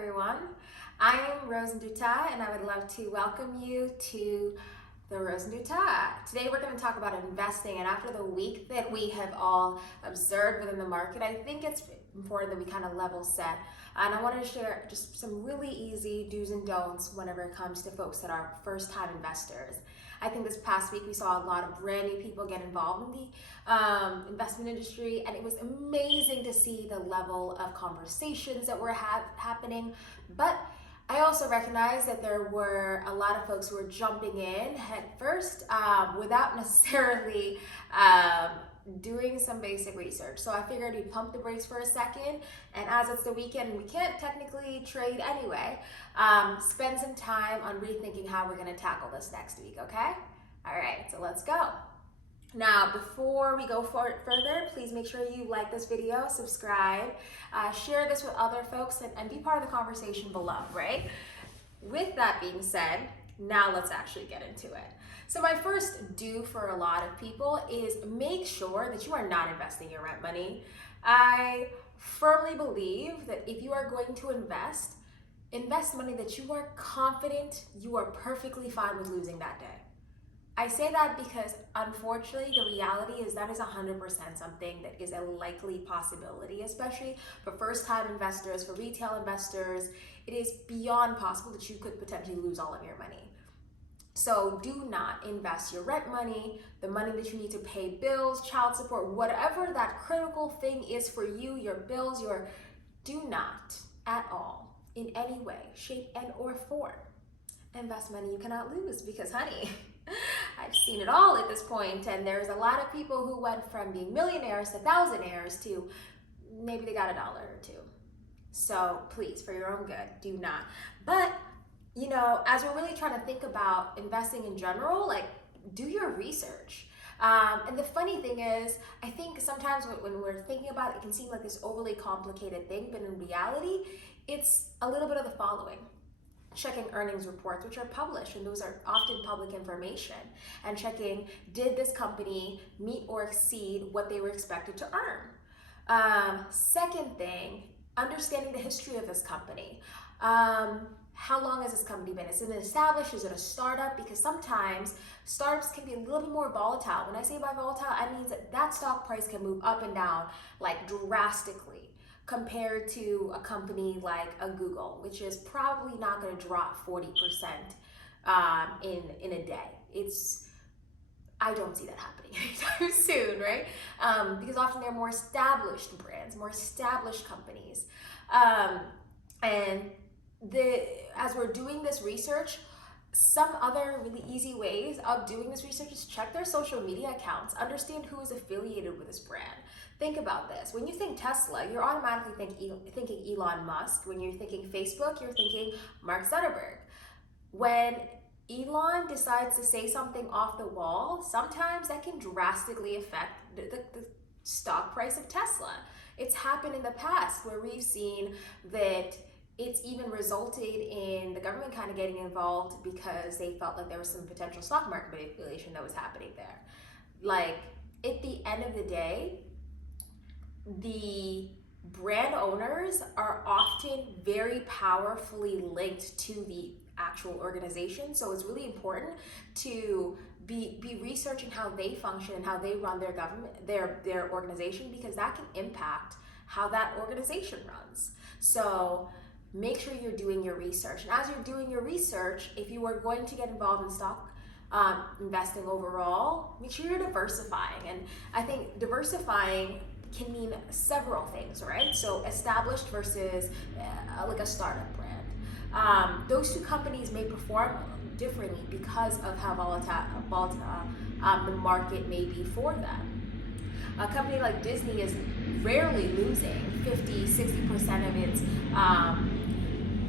everyone. I am TheRoseNduta and I would love to welcome you to TheRoseNduta. Today we're going to talk about investing, and after the week that we have all observed within the market, I think it's important that we kind of level set. And I wanted to share just some really easy do's and don'ts whenever it comes to folks that are first-time investors. I think this past week we saw a lot of brand new people get involved in the investment industry, and it was amazing to see the level of conversations that were happening. But I also recognize that there were a lot of folks who were jumping in head first without necessarily doing some basic research. So I figured we'd pump the brakes for a second, and as it's the weekend and we can't technically trade anyway, spend some time on rethinking how we're going to tackle this next week, okay? All right, so let's go. Now, before we go further, please make sure you like this video, subscribe, share this with other folks, and be part of the conversation below, right? With that being said, now let's actually get into it. So my first do for a lot of people is make sure that you are not investing your rent money. I firmly believe that if you are going to invest money that you are confident you are perfectly fine with losing that day. I say that because unfortunately the reality is that is 100% something that is a likely possibility, especially for first-time investors, for retail investors. It is beyond possible that you could potentially lose all of your money. So do not invest your rent money, the money that you need to pay bills, child support, whatever that critical thing is for you, your bills, do not at all, in any way, shape, and or form, invest money you cannot lose, because honey, I've seen it all at this point, and there's a lot of people who went from being millionaires to thousandaires to maybe they got $1 or $2. So please, for your own good, do not. But you know, as we're really trying to think about investing in general, like, do your research. And the funny thing is, I think sometimes when we're thinking about it, it can seem like this overly complicated thing, but in reality, it's a little bit of the following. Checking earnings reports, which are published, and those are often public information, and checking, did this company meet or exceed what they were expected to earn? Second thing, understanding the history of this company. How long has this company been? Is it established? Is it a startup? Because sometimes startups can be a little bit more volatile. When I say by volatile, I mean that stock price can move up and down like drastically compared to a company like a Google, which is probably not going to drop 40% in a day. I don't see that happening anytime soon, right? Because often they're more established brands, more established companies. As we're doing this research, some other really easy ways of doing this research is check their social media accounts, understand who is affiliated with this brand. Think about this. When you think Tesla, you're automatically thinking Elon Musk. When you're thinking Facebook, you're thinking Mark Zuckerberg. When Elon decides to say something off the wall, sometimes that can drastically affect the stock price of Tesla. It's happened in the past where we've seen that it's even resulted in the government kind of getting involved because they felt like there was some potential stock market manipulation that was happening there. Like, at the end of the day, the brand owners are often very powerfully linked to the actual organization. So it's really important to be researching how they function and how they run their government, their organization, because that can impact how that organization runs. So make sure you're doing your research. And as you're doing your research, if you are going to get involved in stock investing overall, make sure you're diversifying. And I think diversifying can mean several things, right? So established versus like a startup brand. Those two companies may perform differently because of how volatile the market may be for them. A company like Disney is rarely losing 50-60% of its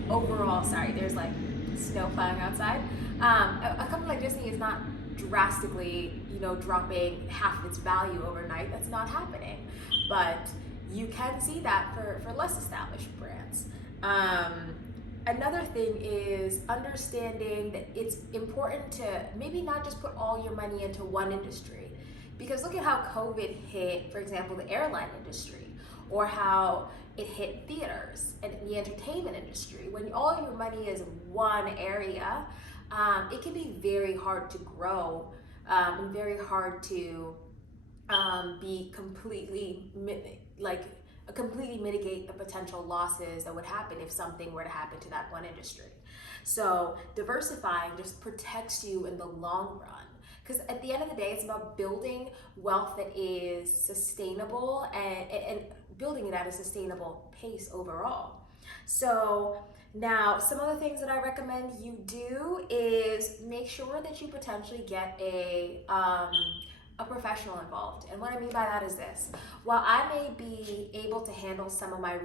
overall, there's like snow plowing outside. A company like Disney is not drastically, dropping half of its value overnight. That's not happening. But you can see that for less established brands. Another thing is understanding that it's important to maybe not just put all your money into one industry. Because look at how COVID hit, for example, the airline industry, or how it hit theaters and the entertainment industry. When all your money is in one area, it can be very hard to grow, and very hard to be completely mitigate the potential losses that would happen if something were to happen to that one industry. So diversifying just protects you in the long run, because at the end of the day, it's about building wealth that is sustainable, and building it at a sustainable pace overall. So now, some of the things that I recommend you do is make sure that you potentially get a professional involved. And what I mean by that is this: while I may be able to handle some of my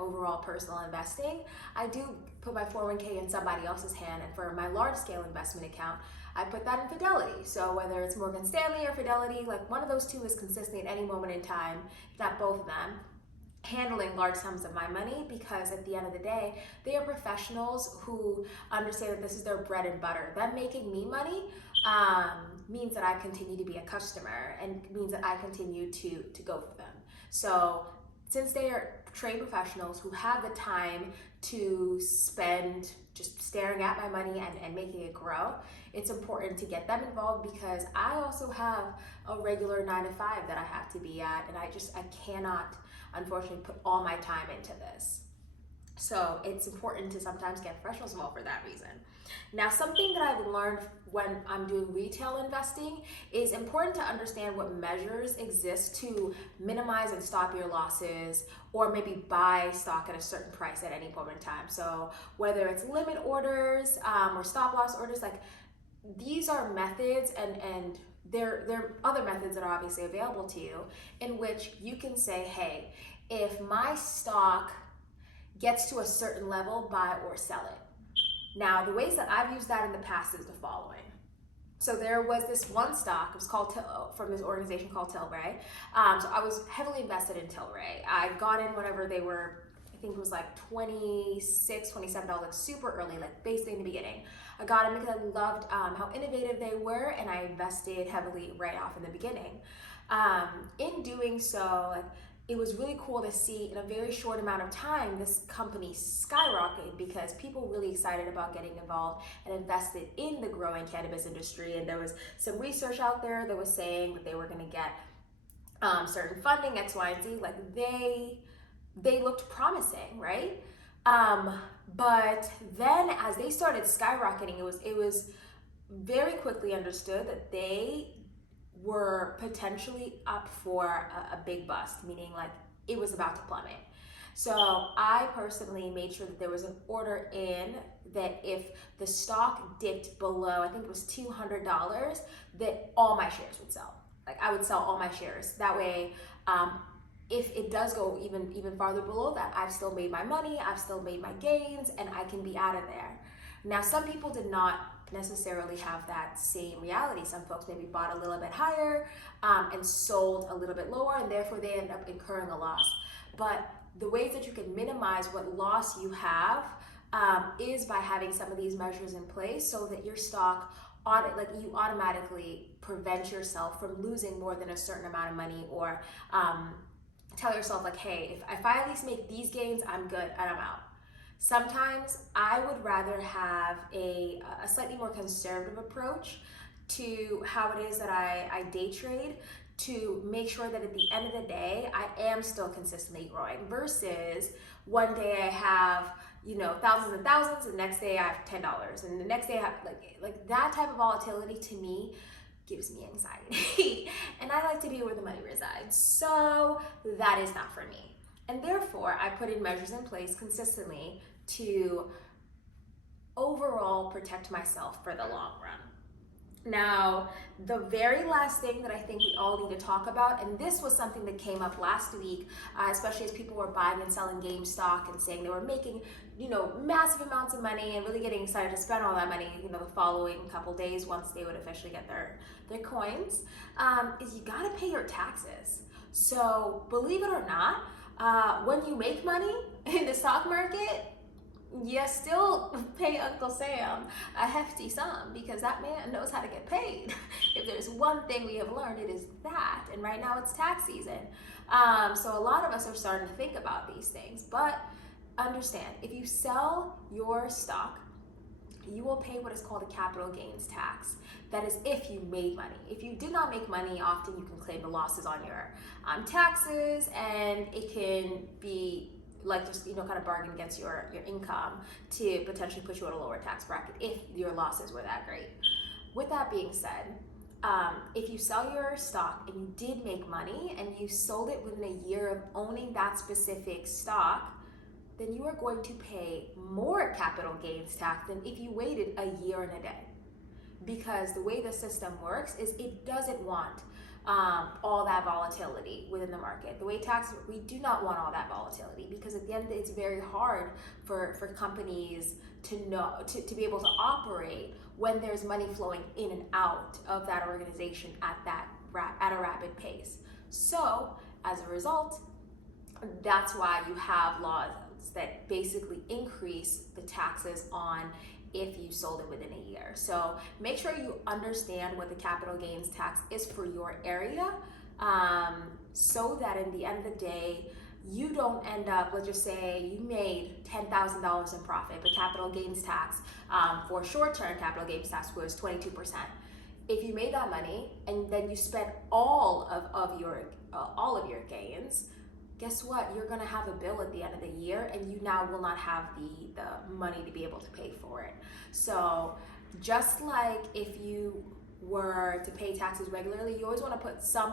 overall personal investing, I do put my 401k in somebody else's hand. And for my large scale investment account, I put that in Fidelity. So whether it's Morgan Stanley or Fidelity, like one of those two is consistent at any moment in time, if not both of them, handling large sums of my money, because at the end of the day, they are professionals who understand that this is their bread and butter. Them making me money means that I continue to be a customer, and means that I continue to go for them. So since they are trained professionals who have the time to spend just staring at my money and making it grow, it's important to get them involved, because I also have a regular 9 to 5 that I have to be at, and I cannot unfortunately put all my time into this. So it's important to sometimes get professionals involved for that reason. Now, something that I've learned when I'm doing retail investing is important to understand what measures exist to minimize and stop your losses, or maybe buy stock at a certain price at any point in time. So whether it's limit orders or stop loss orders, like these are methods, and there are other methods that are obviously available to you, in which you can say, hey, if my stock gets to a certain level, buy or sell it. Now, the ways that I've used that in the past is the following. So there was this one stock, it was called from this organization called Tilray. So I was heavily invested in Tilray. I got in whenever they were, I think it was like $26, $27, like super early, like basically in the beginning. I got in because I loved how innovative they were, and I invested heavily right off in the beginning. In doing so, it was really cool to see in a very short amount of time this company skyrocketed, because people were really excited about getting involved and invested in the growing cannabis industry. And there was some research out there that was saying that they were going to get certain funding, X, Y, and Z. Like they looked promising, right? But then as they started skyrocketing, it was very quickly understood that they were potentially up for a big bust, meaning like it was about to plummet. So I personally made sure that there was an order in that if the stock dipped below, I think it was $200, that all my shares would sell. Like I would sell all my shares. That way, if it does go even farther below that, I've still made my money, I've still made my gains, and I can be out of there. Now, some people did not necessarily have that same reality. Some folks maybe bought a little bit higher and sold a little bit lower, and therefore they end up incurring a loss. But the ways that you can minimize what loss you have is by having some of these measures in place, so that your stock, you automatically prevent yourself from losing more than a certain amount of money, or tell yourself like, hey, if I at least make these gains, I'm good and I'm out. Sometimes I would rather have a slightly more conservative approach to how it is that I day trade, to make sure that at the end of the day, I am still consistently growing, versus one day I have, thousands and thousands, and the next day I have $10, and the next day I have like that type of volatility to me gives me anxiety. And I like to be where the money resides. So that is not for me. And therefore, I put in measures in place consistently to overall protect myself for the long run. Now, the very last thing that I think we all need to talk about, and this was something that came up last week, especially as people were buying and selling GameStop and saying they were making, massive amounts of money and really getting excited to spend all that money, the following couple days once they would officially get their coins, is you gotta pay your taxes. So believe it or not, when you make money in the stock market, you still pay Uncle Sam a hefty sum because that man knows how to get paid. If there's one thing we have learned, it is that. And right now it's tax season. So a lot of us are starting to think about these things. But understand, if you sell your stock, you will pay what is called a capital gains tax. That is if you made money. If you did not make money, often you can claim the losses on your taxes, and it can be like just kind of bargain against your income to potentially put you at a lower tax bracket if your losses were that great. With that being said, if you sell your stock and you did make money and you sold it within a year of owning that specific stock, then you are going to pay more capital gains tax than if you waited a year and a day. Because the way the system works is it doesn't want all that volatility within the market. The way tax, we do not want all that volatility, because at the end of the day, it's very hard for companies to know to be able to operate when there's money flowing in and out of that organization at a rapid pace. So as a result, that's why you have laws that basically increase the taxes on if you sold it within a year. So make sure you understand what the capital gains tax is for your area, so that in the end of the day, you don't end up, let's just say you made $10,000 in profit, but capital gains tax for short-term capital gains tax was 22%. If you made that money and then you spent all of your gains, guess what? You're gonna have a bill at the end of the year, and you now will not have the money to be able to pay for it. So just like if you were to pay taxes regularly, you always wanna put some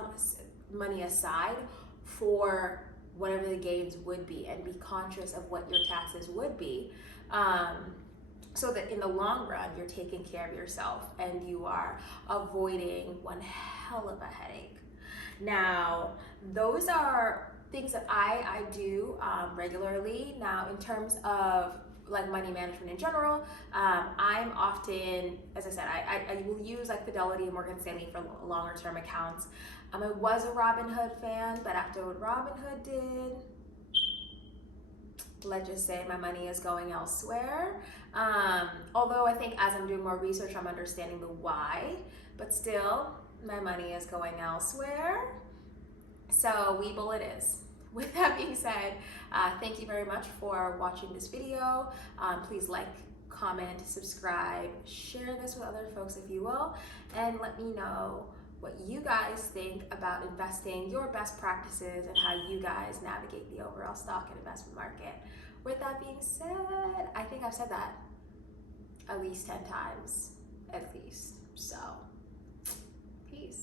money aside for whatever the gains would be, and be conscious of what your taxes would be, so that in the long run, you're taking care of yourself and you are avoiding one hell of a headache. Now, those are things that I do regularly. Now, in terms of like money management in general, I'm often, as I said, I will use like Fidelity and Morgan Stanley for longer term accounts. I was a Robinhood fan, but after what Robinhood did, let's just say my money is going elsewhere. Although I think as I'm doing more research, I'm understanding the why, but still, my money is going elsewhere. So Webull it is. With that being said, thank you very much for watching this video. Please like, comment, subscribe, share this with other folks if you will, and let me know what you guys think about investing, your best practices, and how you guys navigate the overall stock and investment market. With that being said, I think I've said that at least 10 times, at least. So, peace.